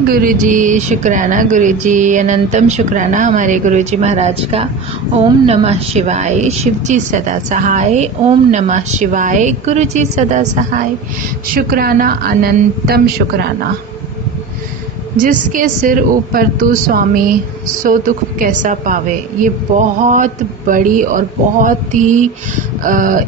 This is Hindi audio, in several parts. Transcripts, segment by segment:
गुरुजी, शुक्राना गुरुजी, अनंतम शुक्राना हमारे गुरुजी महाराज का। ओम नमः शिवाय, शिवजी सदा सहाय। ओम नमः शिवाय, गुरुजी सदा सहाय। शुक्राना अनंतम शुक्राना। जिसके सिर ऊपर तू स्वामी, सो दुख कैसा पावे। ये बहुत बड़ी और बहुत ही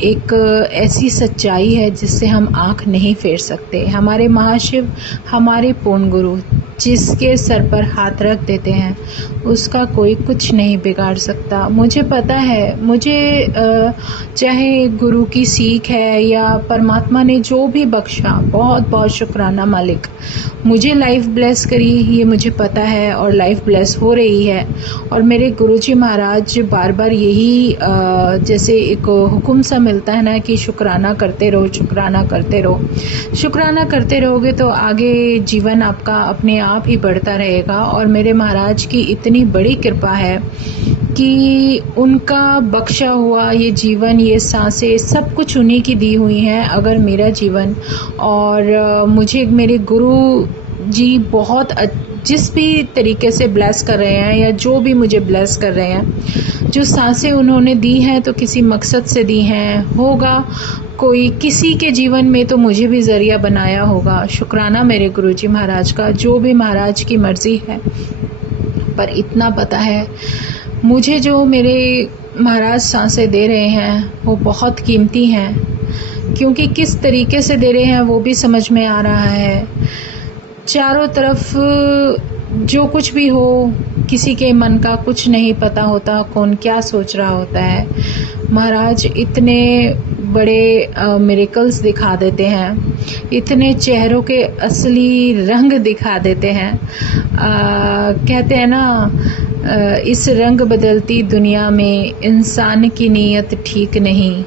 एक ऐसी सच्चाई है जिससे हम आँख नहीं फेर सकते। हमारे महाशिव, हमारे पूर्ण गुरु जिसके सर पर हाथ रख देते हैं उसका कोई कुछ नहीं बिगाड़ सकता। मुझे पता है, मुझे चाहे गुरु की सीख है या परमात्मा ने जो भी बख्शा, बहुत बहुत शुक्राना मालिक। मुझे लाइफ ब्लेस करी, ये मुझे पता है और लाइफ ब्लेस हो रही है। और मेरे गुरुजी महाराज बार बार यही जैसे एक हुक्म सा मिलता है ना कि शुक्राना करते रहो, शुक्राना करते रहो। शुक्राना करते रहोगे तो आगे जीवन आपका अपने आप ही बढ़ता रहेगा। और मेरे महाराज की इतनी बड़ी कृपा है कि उनका बख्शा हुआ ये जीवन, ये सांसें सब कुछ उन्हीं की दी हुई हैं। अगर मेरा जीवन और मुझे मेरे गुरु जी बहुत जिस भी तरीके से ब्लेस कर रहे हैं या जो भी मुझे ब्लेस कर रहे हैं, जो सांसें उन्होंने दी हैं तो किसी मकसद से दी हैं। होगा कोई किसी के जीवन में तो मुझे भी ज़रिया बनाया होगा। शुक्राना मेरे गुरुजी महाराज का, जो भी महाराज की मर्ज़ी है। पर इतना पता है मुझे, जो मेरे महाराज सांसें दे रहे हैं वो बहुत कीमती हैं, क्योंकि किस तरीके से दे रहे हैं वो भी समझ में आ रहा है। चारों तरफ जो कुछ भी हो, किसी के मन का कुछ नहीं पता होता, कौन क्या सोच रहा होता है। महाराज इतने बड़े मिरेकल्स दिखा देते हैं, इतने चेहरों के असली रंग दिखा देते हैं। कहते हैं ना, इस रंग बदलती दुनिया में इंसान की नीयत ठीक नहीं।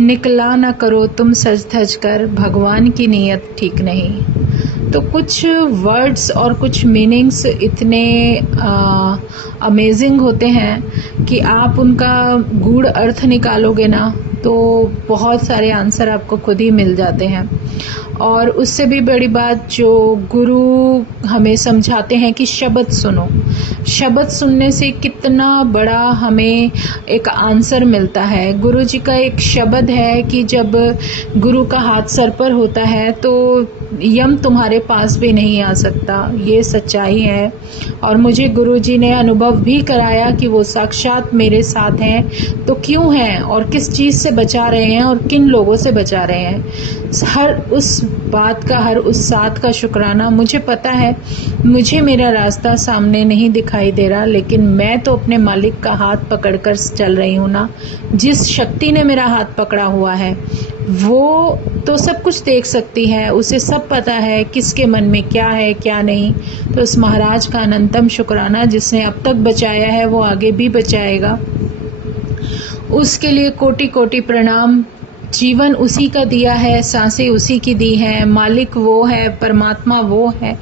निकला ना करो तुम सज धज कर, भगवान की नीयत ठीक नहीं। तो कुछ वर्ड्स और कुछ मीनिंग्स इतने अमेजिंग होते हैं कि आप उनका गूढ़ अर्थ निकालोगे ना तो बहुत सारे आंसर आपको खुद ही मिल जाते हैं। और उससे भी बड़ी बात, जो गुरु हमें समझाते हैं कि शब्द सुनो, शब्द सुनने से कितना बड़ा हमें एक आंसर मिलता है। गुरु जी का एक शब्द है कि जब गुरु का हाथ सर पर होता है तो यम तुम्हारे पास भी नहीं आ सकता। ये सच्चाई है और मुझे गुरु जी ने अनुभव भी कराया कि वो साक्षात मेरे साथ हैं। तो क्यों हैं और किस चीज़ से बचा रहे हैं और किन लोगों से बचा रहे हैं, हर उस बात का, हर उस साथ का शुक्राना। मुझे पता है मुझे मेरा रास्ता सामने नहीं दिखाई दे रहा, लेकिन मैं तो अपने मालिक का हाथ पकड़कर चल रही हूँ ना। जिस शक्ति ने मेरा हाथ पकड़ा हुआ है वो तो सब कुछ देख सकती है, उसे सब पता है किसके मन में क्या है क्या नहीं। तो उस महाराज का अनंतम शुक्राना, जिसने अब तक बचाया है वो आगे भी बचाएगा। उसके लिए कोटि कोटि प्रणाम। जीवन उसी का दिया है, सांसें उसी की दी हैं, मालिक वो है, परमात्मा वो है।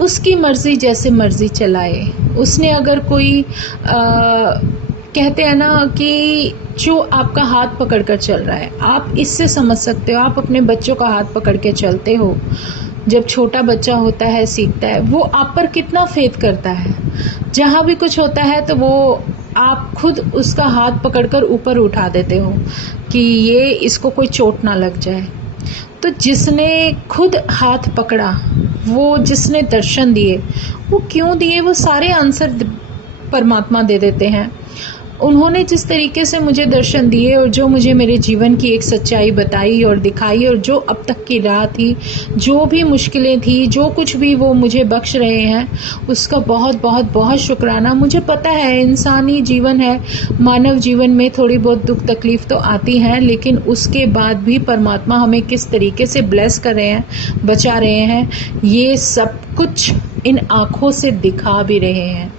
उसकी मर्जी जैसे मर्जी चलाए। उसने अगर कोई कहते हैं ना कि जो आपका हाथ पकड़कर चल रहा है, आप इससे समझ सकते हो। आप अपने बच्चों का हाथ पकड़ के चलते हो, जब छोटा बच्चा होता है, सीखता है, वो आप पर कितना फेथ करता है। जहाँ भी कुछ होता है तो वो आप खुद उसका हाथ पकड़कर ऊपर उठा देते हो कि ये इसको कोई चोट ना लग जाए। तो जिसने खुद हाथ पकड़ा, वो जिसने दर्शन दिए, वो क्यों दिए, वो सारे आंसर परमात्मा दे देते हैं। उन्होंने जिस तरीके से मुझे दर्शन दिए और जो मुझे मेरे जीवन की एक सच्चाई बताई और दिखाई, और जो अब तक की राह थी, जो भी मुश्किलें थी, जो कुछ भी वो मुझे बख्श रहे हैं, उसका बहुत बहुत बहुत शुक्राना। मुझे पता है इंसानी जीवन है, मानव जीवन में थोड़ी बहुत दुख तकलीफ तो आती हैं, लेकिन उसके बाद भी परमात्मा हमें किस तरीके से ब्लेस कर रहे हैं, बचा रहे हैं, ये सब कुछ इन आँखों से दिखा भी रहे हैं,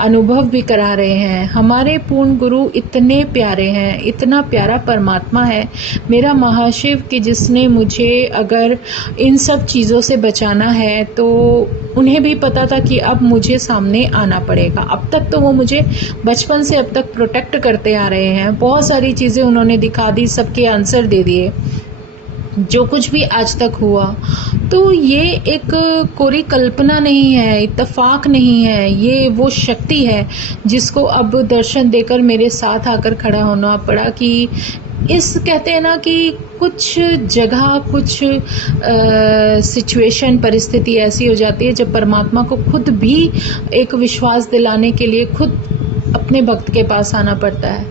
अनुभव भी करा रहे हैं। हमारे पूर्ण गुरु इतने प्यारे हैं, इतना प्यारा परमात्मा है मेरा महाशिव, कि जिसने मुझे अगर इन सब चीज़ों से बचाना है तो उन्हें भी पता था कि अब मुझे सामने आना पड़ेगा। अब तक तो वो मुझे बचपन से अब तक प्रोटेक्ट करते आ रहे हैं। बहुत सारी चीज़ें उन्होंने दिखा दी, सबके आंसर दे दिए। जो कुछ भी आज तक हुआ, तो ये एक कोरी कल्पना नहीं है, इत्तेफाक नहीं है, ये वो शक्ति है जिसको अब दर्शन देकर मेरे साथ आकर खड़ा होना पड़ा। कि इस कहते हैं ना कि कुछ जगह कुछ सिचुएशन परिस्थिति ऐसी हो जाती है जब परमात्मा को खुद भी एक विश्वास दिलाने के लिए खुद अपने भक्त के पास आना पड़ता है।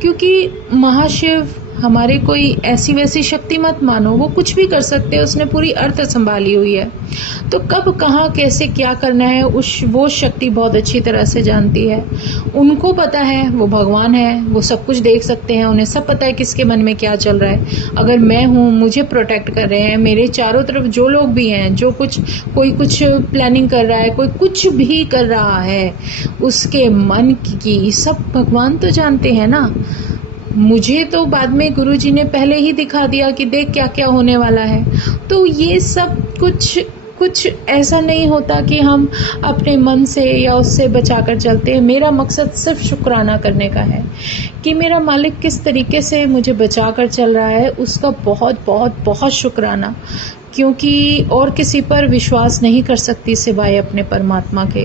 क्योंकि महाशिव हमारे कोई ऐसी वैसी शक्ति मत मानो, वो कुछ भी कर सकते हैं, उसने पूरी अर्थ संभाली हुई है। तो कब कहाँ कैसे क्या करना है वो शक्ति बहुत अच्छी तरह से जानती है। उनको पता है, वो भगवान है, वो सब कुछ देख सकते हैं, उन्हें सब पता है किसके मन में क्या चल रहा है। अगर मैं हूँ, मुझे प्रोटेक्ट कर रहे हैं, मेरे चारों तरफ जो लोग भी हैं, जो कुछ कोई कुछ प्लानिंग कर रहा है, कोई कुछ भी कर रहा है, उसके मन की सब भगवान तो जानते हैं ना। मुझे तो बाद में गुरुजी ने पहले ही दिखा दिया कि देख क्या क्या होने वाला है। तो ये सब कुछ ऐसा नहीं होता कि हम अपने मन से या उससे बचाकर चलते हैं। मेरा मकसद सिर्फ शुक्राना करने का है कि मेरा मालिक किस तरीके से मुझे बचाकर चल रहा है, उसका बहुत बहुत बहुत शुक्राना। क्योंकि और किसी पर विश्वास नहीं कर सकती सिवाय अपने परमात्मा के।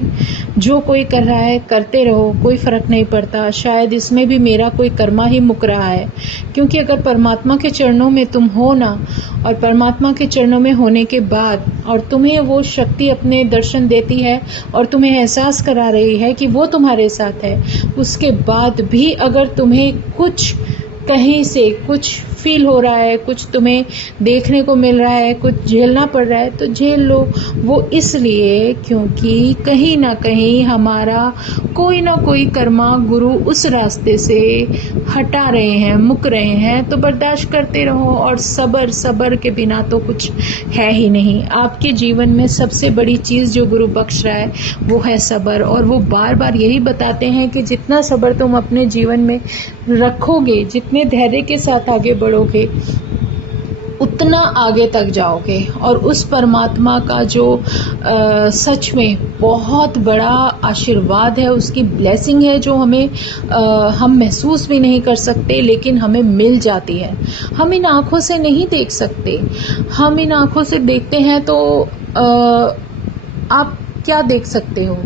जो कोई कर रहा है करते रहो, कोई फ़र्क नहीं पड़ता। शायद इसमें भी मेरा कोई कर्मा ही मुक रहा है। क्योंकि अगर परमात्मा के चरणों में तुम हो ना, और परमात्मा के चरणों में होने के बाद और तुम्हें वो शक्ति अपने दर्शन देती है और तुम्हें एहसास करा रही है कि वो तुम्हारे साथ है, उसके बाद भी अगर तुम्हें कुछ कहीं से कुछ फील हो रहा है, कुछ तुम्हें देखने को मिल रहा है, कुछ झेलना पड़ रहा है, तो झेल लो। वो इसलिए क्योंकि कहीं ना कहीं हमारा कोई ना कोई कर्मा गुरु उस रास्ते से हटा रहे हैं, मुक रहे हैं। तो बर्दाश्त करते रहो। और सब्र के बिना तो कुछ है ही नहीं। आपके जीवन में सबसे बड़ी चीज़ जो गुरु बख्श रहा है वो है सब्र। और वो बार बार यही बताते हैं कि जितना सब्र तुम अपने जीवन में रखोगे, जितने धैर्य के साथ आगे बढ़ोगे, उतना आगे तक जाओगे। और उस परमात्मा का जो सच में बहुत बड़ा आशीर्वाद है, उसकी ब्लेसिंग है, जो हमें हम महसूस भी नहीं कर सकते, लेकिन हमें मिल जाती है। हम इन आँखों से नहीं देख सकते। हम इन आँखों से देखते हैं तो आप क्या देख सकते हो?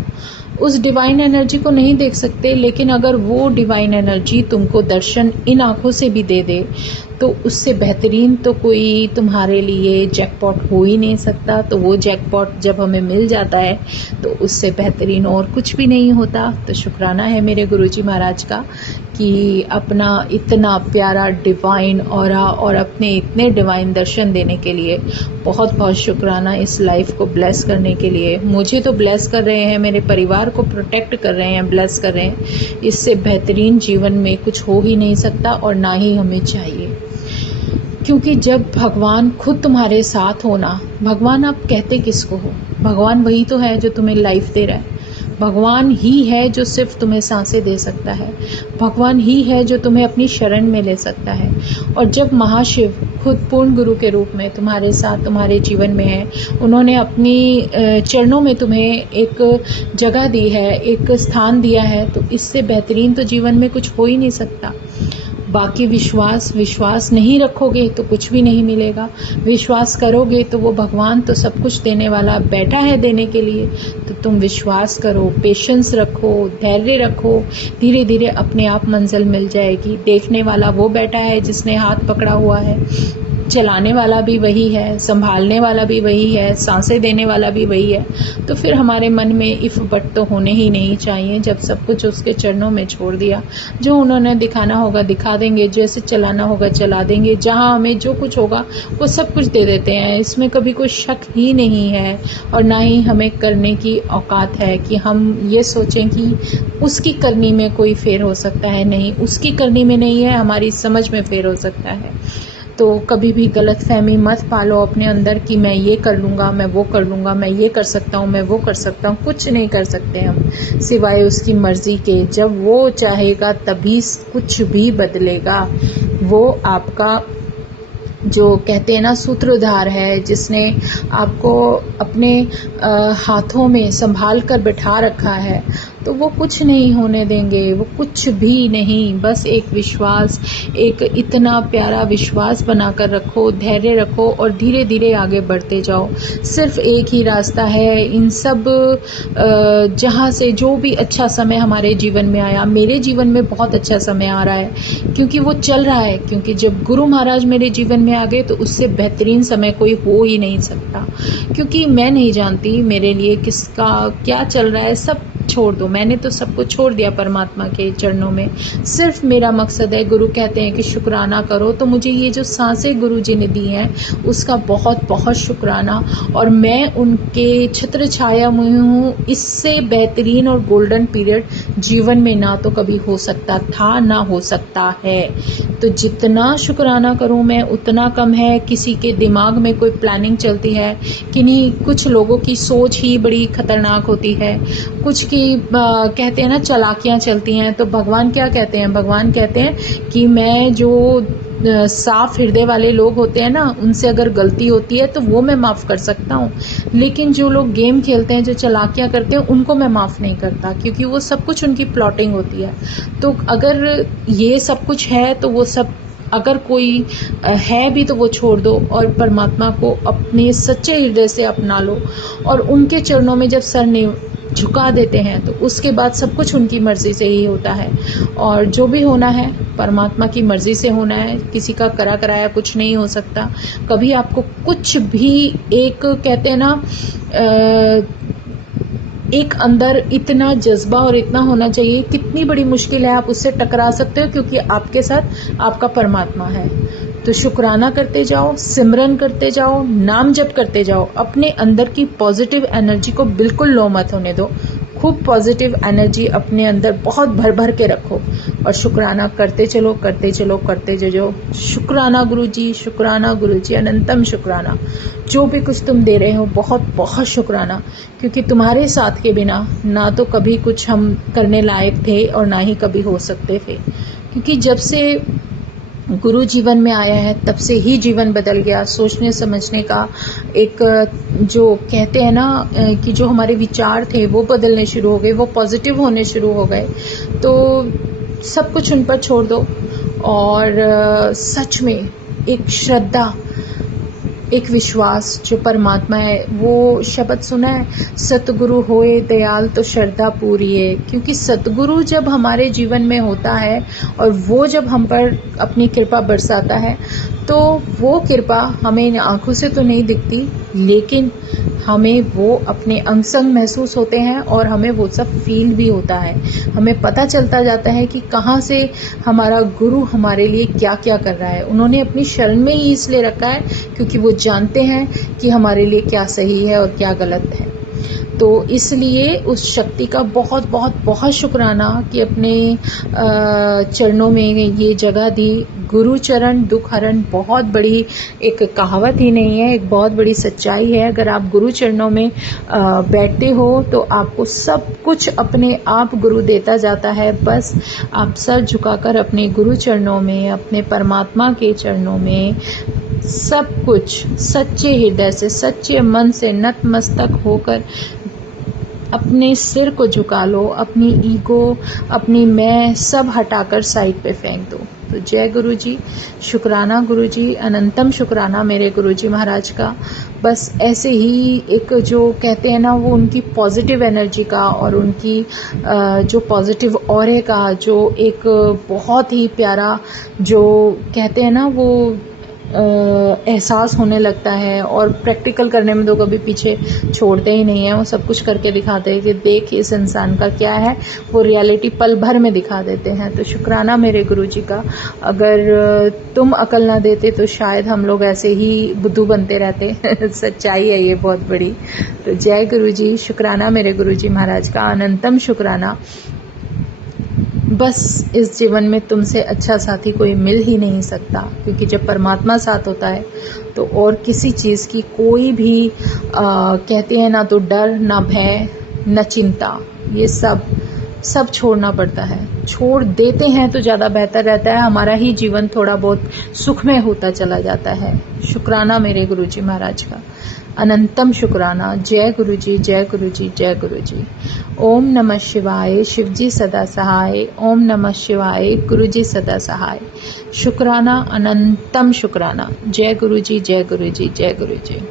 उस डिवाइन एनर्जी को नहीं देख सकते। लेकिन अगर वो डिवाइन एनर्जी तुमको दर्शन इन आँखों से भी दे दे, तो उससे बेहतरीन तो कोई तुम्हारे लिए जैकपॉट हो ही नहीं सकता। तो वो जैकपॉट जब हमें मिल जाता है तो उससे बेहतरीन और कुछ भी नहीं होता। तो शुक्राना है मेरे गुरुजी महाराज का कि अपना इतना प्यारा डिवाइन ऑरा और अपने इतने डिवाइन दर्शन देने के लिए बहुत बहुत शुक्राना। इस लाइफ को ब्लेस करने के लिए मुझे तो ब्लेस कर रहे हैं, मेरे परिवार को प्रोटेक्ट कर रहे हैं, ब्लेस कर रहे हैं। इससे बेहतरीन जीवन में कुछ हो ही नहीं सकता और ना ही हमें चाहिए। क्योंकि जब भगवान खुद तुम्हारे साथ हो ना, भगवान आप कहते किसको हो? भगवान वही तो है जो तुम्हें लाइफ दे रहा है। भगवान ही है जो सिर्फ तुम्हें सांसें दे सकता है। भगवान ही है जो तुम्हें अपनी शरण में ले सकता है। और जब महाशिव खुद पूर्ण गुरु के रूप में तुम्हारे साथ तुम्हारे जीवन में है, उन्होंने अपनी चरणों में तुम्हें एक जगह दी है, एक स्थान दिया है, तो इससे बेहतरीन तो जीवन में कुछ हो ही नहीं सकता। बाकी विश्वास नहीं रखोगे तो कुछ भी नहीं मिलेगा। विश्वास करोगे तो वो भगवान तो सब कुछ देने वाला बैठा है देने के लिए। तो तुम विश्वास करो, पेशेंस रखो, धैर्य रखो, धीरे धीरे अपने आप मंजिल मिल जाएगी। देखने वाला वो बैठा है जिसने हाथ पकड़ा हुआ है, चलाने वाला भी वही है, संभालने वाला भी वही है, सांसें देने वाला भी वही है। तो फिर हमारे मन में इफ़ बट तो होने ही नहीं चाहिए। जब सब कुछ उसके चरणों में छोड़ दिया, जो उन्होंने दिखाना होगा दिखा देंगे, जैसे चलाना होगा चला देंगे, जहाँ हमें जो कुछ होगा वो सब कुछ दे देते हैं। इसमें कभी कोई शक ही नहीं है और ना ही हमें करने की औकात है कि हम ये सोचें कि उसकी करनी में कोई फेर हो सकता है। नहीं, उसकी करनी में नहीं है, हमारी समझ में फेर हो सकता है। तो कभी भी गलतफहमी मत पालो अपने अंदर कि मैं ये कर लूँगा, मैं वो कर लूँगा, मैं ये कर सकता हूँ, मैं वो कर सकता हूँ। कुछ नहीं कर सकते हम सिवाय उसकी मर्ज़ी के। जब वो चाहेगा तभी कुछ भी बदलेगा। वो आपका जो कहते हैं ना सूत्रधार है, जिसने आपको अपने हाथों में संभाल कर बिठा रखा है, तो वो कुछ नहीं होने देंगे, वो कुछ भी नहीं। बस एक विश्वास, एक इतना प्यारा विश्वास बनाकर रखो, धैर्य रखो और धीरे धीरे आगे बढ़ते जाओ। सिर्फ एक ही रास्ता है इन सब जहाँ से जो भी अच्छा समय हमारे जीवन में आया, मेरे जीवन में बहुत अच्छा समय आ रहा है क्योंकि वो चल रहा है, क्योंकि जब गुरु महाराज मेरे जीवन में आ गए तो उससे बेहतरीन समय कोई हो ही नहीं सकता। क्योंकि मैं नहीं जानती मेरे लिए किसका क्या चल रहा है, सब छोड़ दो, मैंने तो सबको छोड़ दिया परमात्मा के चरणों में। सिर्फ मेरा मकसद है, गुरु कहते हैं कि शुक्राना करो, तो मुझे ये जो सांसें गुरु जी ने दी हैं उसका बहुत बहुत शुक्राना। और मैं उनके छत्र छाया में हूँ। इससे बेहतरीन और गोल्डन पीरियड जीवन में ना तो कभी हो सकता था, ना हो सकता है। तो जितना शुक्राना करूँ मैं उतना कम है। किसी के दिमाग में कोई प्लानिंग चलती है कि नहीं, कुछ लोगों की सोच ही बड़ी खतरनाक होती है, कुछ की कहते हैं ना चालाकियाँ चलती हैं। तो भगवान क्या कहते हैं, भगवान कहते हैं कि मैं जो साफ हृदय वाले लोग होते हैं ना, उनसे अगर गलती होती है तो वो मैं माफ़ कर सकता हूँ, लेकिन जो लोग गेम खेलते हैं, जो चालाकियाँ करते हैं, उनको मैं माफ़ नहीं करता, क्योंकि वो सब कुछ उनकी प्लॉटिंग होती है। तो अगर ये सब कुछ है तो वो सब अगर कोई है भी तो वो छोड़ दो और परमात्मा को अपने सच्चे हृदय से अपना लो। और उनके चरणों में जब सर झुका देते हैं तो उसके बाद सब कुछ उनकी मर्जी से ही होता है। और जो भी होना है परमात्मा की मर्जी से होना है, किसी का करा कराया कुछ नहीं हो सकता। कभी आपको कुछ भी, एक कहते हैं ना एक अंदर इतना जज्बा और इतना होना चाहिए, कितनी बड़ी मुश्किल है आप उससे टकरा सकते हो, क्योंकि आपके साथ आपका परमात्मा है। तो शुक्राना करते जाओ, सिमरन करते जाओ, नाम जप करते जाओ। अपने अंदर की पॉजिटिव एनर्जी को बिल्कुल लो मत होने दो। खूब पॉजिटिव एनर्जी अपने अंदर बहुत भर भर के रखो और शुक्राना करते चलो, करते चलो, करते चलो। शुक्राना गुरुजी, शुक्राना गुरुजी, अनंतम शुक्राना। जो भी कुछ तुम दे रहे हो बहुत बहुत शुक्राना, क्योंकि तुम्हारे साथ के बिना ना तो कभी कुछ हम करने लायक थे और ना ही कभी हो सकते थे। क्योंकि जब से गुरु जीवन में आया है तब से ही जीवन बदल गया। सोचने समझने का एक जो कहते हैं ना कि जो हमारे विचार थे वो बदलने शुरू हो गए, वो पॉजिटिव होने शुरू हो गए। तो सब कुछ उन पर छोड़ दो और सच में एक श्रद्धा, एक विश्वास जो परमात्मा है, वो शब्द सुना है, सतगुरु होए दयाल तो श्रद्धा पूरी है। क्योंकि सतगुरु जब हमारे जीवन में होता है और वो जब हम पर अपनी कृपा बरसाता है, तो वो कृपा हमें आंखों से तो नहीं दिखती, लेकिन हमें वो अपने अंग संग महसूस होते हैं और हमें वो सब फील भी होता है। हमें पता चलता जाता है कि कहाँ से हमारा गुरु हमारे लिए क्या क्या कर रहा है। उन्होंने अपनी शरण में ही इसलिए रखा है क्योंकि वो जानते हैं कि हमारे लिए क्या सही है और क्या गलत है। तो इसलिए उस शक्ति का बहुत बहुत बहुत शुक्राना कि अपने चरणों में ये जगह दी। गुरु चरण दुख हरण बहुत बड़ी एक कहावत ही नहीं है, एक बहुत बड़ी सच्चाई है। अगर आप गुरु चरणों में बैठते हो तो आपको सब कुछ अपने आप गुरु देता जाता है। बस आप सर झुकाकर अपने गुरु चरणों में, अपने परमात्मा के चरणों में सब कुछ सच्चे हृदय से, सच्चे मन से नतमस्तक होकर अपने सिर को झुका लो। अपनी ईगो, अपनी मैं सब हटाकर साइड पे फेंक दो। तो जय गुरु जी, शुक्राना गुरु जी, अनंतम शुक्राना मेरे गुरु जी महाराज का। बस ऐसे ही एक जो कहते हैं ना, वो उनकी पॉजिटिव एनर्जी का और उनकी जो पॉजिटिव ऑरे का जो एक बहुत ही प्यारा जो कहते हैं ना वो एहसास होने लगता है। और प्रैक्टिकल करने में तो कभी पीछे छोड़ते ही नहीं है, वो सब कुछ करके दिखाते हैं कि देख इस इंसान का क्या है, वो रियलिटी पल भर में दिखा देते हैं। तो शुक्राना मेरे गुरुजी का। अगर तुम अकल ना देते तो शायद हम लोग ऐसे ही बुद्धू बनते रहते। सच्चाई है ये बहुत बड़ी। तो जय गुरुजी, शुक्राना मेरे गुरुजी महाराज का, अनंतम शुक्राना। बस इस जीवन में तुमसे अच्छा साथी कोई मिल ही नहीं सकता, क्योंकि जब परमात्मा साथ होता है तो और किसी चीज़ की कोई भी कहते हैं ना तो डर, ना भय, ना चिंता, ये सब छोड़ना पड़ता है। छोड़ देते हैं तो ज़्यादा बेहतर रहता है, हमारा ही जीवन थोड़ा बहुत सुखमय होता चला जाता है। शुक्राना मेरे गुरुजी महाराज का, अनंतम शुक्राना। जय गुरुजी, जय गुरुजी, जय गुरुजी। ओम नमः शिवाय, शिवजी सदा सहाय। ओम नमः शिवाय, गुरुजी सदा सहाय। शुक्राना, अनंतम शुक्राना। जय गुरुजी, जय गुरुजी, जय गुरुजी।